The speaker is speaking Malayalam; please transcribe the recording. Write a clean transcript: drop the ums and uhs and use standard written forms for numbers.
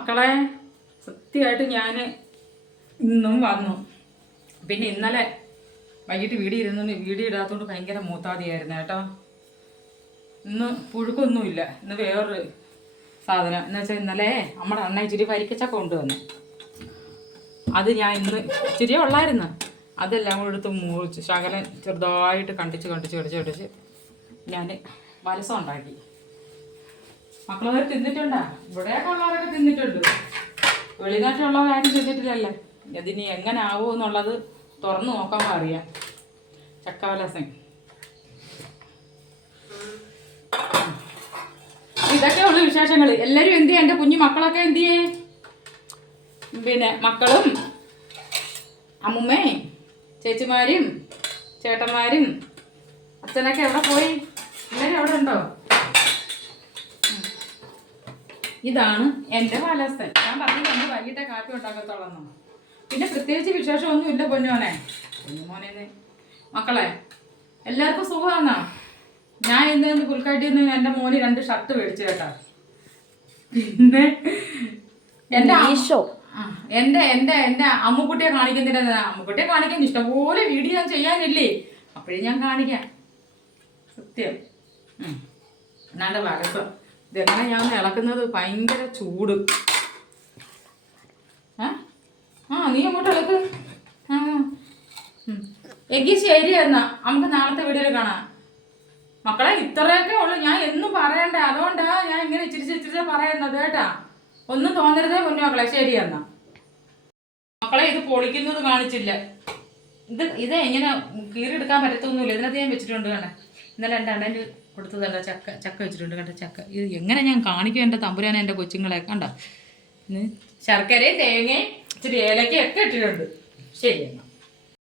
മക്കളെ സത്യമായിട്ട് ഞാൻ ഇന്നും വന്നു. പിന്നെ ഇന്നലെ വൈകിട്ട് വീഡിയോ ഇടാത്തതുകൊണ്ട് ഭയങ്കര മൂത്താതിയായിരുന്നു കേട്ടോ. ഇന്ന് പുഴുക്കൊന്നുമില്ല. ഇന്ന് വേറൊരു സാധനം എന്ന് വെച്ചാൽ ഇന്നലെ നമ്മുടെ അണ്ണ ഇച്ചിരി വരിക്കച്ചക്ക കൊണ്ടുവന്നു. അത് ഞാൻ ഇന്ന് ഇച്ചിരി ഉള്ളായിരുന്നു. അതെല്ലാം കൂടെ എടുത്ത് മുറിച്ച് ശകലം ചെറുതായിട്ട് കണ്ടിച്ച് ഞാൻ വലസം ഉണ്ടാക്കി. മക്കളവർ തിന്നിട്ടുണ്ടാ? ഇവിടെയൊക്കെ ഉള്ളവരൊക്കെ തിന്നിട്ടുണ്ട്. വെളിനാട്ടിലുള്ളവരാരും തിന്നിട്ടില്ലല്ലേ. അതിനി എങ്ങനെ ആവുമോ എന്നുള്ളത് തുറന്നു നോക്കുമ്പോൾ അറിയാം. ചക്കവലസം ഇതൊക്കെ ഉള്ളു വിശേഷങ്ങൾ. എല്ലാവരും എന്ത് ചെയ്യേ? എൻ്റെ കുഞ്ഞു മക്കളൊക്കെ എന്ത് ചെയ്യേ? പിന്നെ മക്കളും അമ്മുമ്മയും ചേച്ചിമാരും ചേട്ടന്മാരും അച്ഛനൊക്കെ എവിടെ പോയി? എല്ലാവരും അവിടെ ഉണ്ടോ? ഇതാണ് എൻ്റെ കാലാവസ്ഥ. ഞാൻ പറഞ്ഞു നമ്മൾ വൈകിട്ടേ കാപ്പി ഉണ്ടാക്കത്തോളന്നു. പിന്നെ പ്രത്യേകിച്ച് വിശേഷമൊന്നുമില്ല പൊന്നുമോനെ. പൊന്നുമോനെ മക്കളെ എല്ലാവർക്കും സുഖമാണോ? ഞാൻ ഇന്ന് പുൽക്കാട്ടിൽ നിന്ന് എൻ്റെ മോന് 2 ഷർട്ട് മേടിച്ചു കേട്ടോ. പിന്നെ എൻ്റെ അമ്മുക്കുട്ടിയെ കാണിക്കുന്നില്ല. അമ്മുക്കുട്ടിയെ കാണിക്കാൻ ഇഷ്ടംപോലെ വീഡിയോ ഞാൻ ചെയ്യാനില്ലേ? അപ്പോഴേ ഞാൻ കാണിക്കാം. സത്യം എന്നാണ്ട് വരസം ഇതെങ്ങനെ ഞാൻ ഇളക്കുന്നത്? ഭയങ്കര ചൂട്. നീ അങ്ങോട്ട് ഇളക്ക്. എങ്കിൽ ശരി എന്നാ നമുക്ക് നാളത്തെ വീഡിയോയിൽ കാണാം. മക്കളെ ഇത്രയൊക്കെ ഉള്ളു. ഞാൻ എന്നും പറയണ്ട, അതുകൊണ്ടാ ഞാൻ ഇങ്ങനെ ഇച്ചിരി പറയുന്നത് കേട്ടാ. ഒന്നും തോന്നരുതേ പൊന്നു മക്കളെ. ശരി എന്നാ മക്കളെ. ഇത് പൊളിക്കുന്നത് കാണിച്ചില്ല. ഇത് എങ്ങനെ കീറിയെടുക്കാൻ പറ്റത്തൊന്നുമില്ല. ഇതിനകത്ത് ഞാൻ വെച്ചിട്ടുണ്ട് കണ്ട. ഇന്നലെ എൻ്റെ അണ്ണൻ്റെ കൊടുത്തതല്ല ചക്ക വെച്ചിട്ടുണ്ട് കണ്ട. ചക്ക ഇത് എങ്ങനെ ഞാൻ കാണിക്കും എൻ്റെ തമ്പുരാനെ എൻ്റെ കൊച്ചുങ്ങളെ കണ്ട. ശർക്കരയും തേങ്ങയും ഇച്ചിരി ഏലക്കയും ഒക്കെ ഇട്ടിട്ടുണ്ട്. ശരി എന്നാ.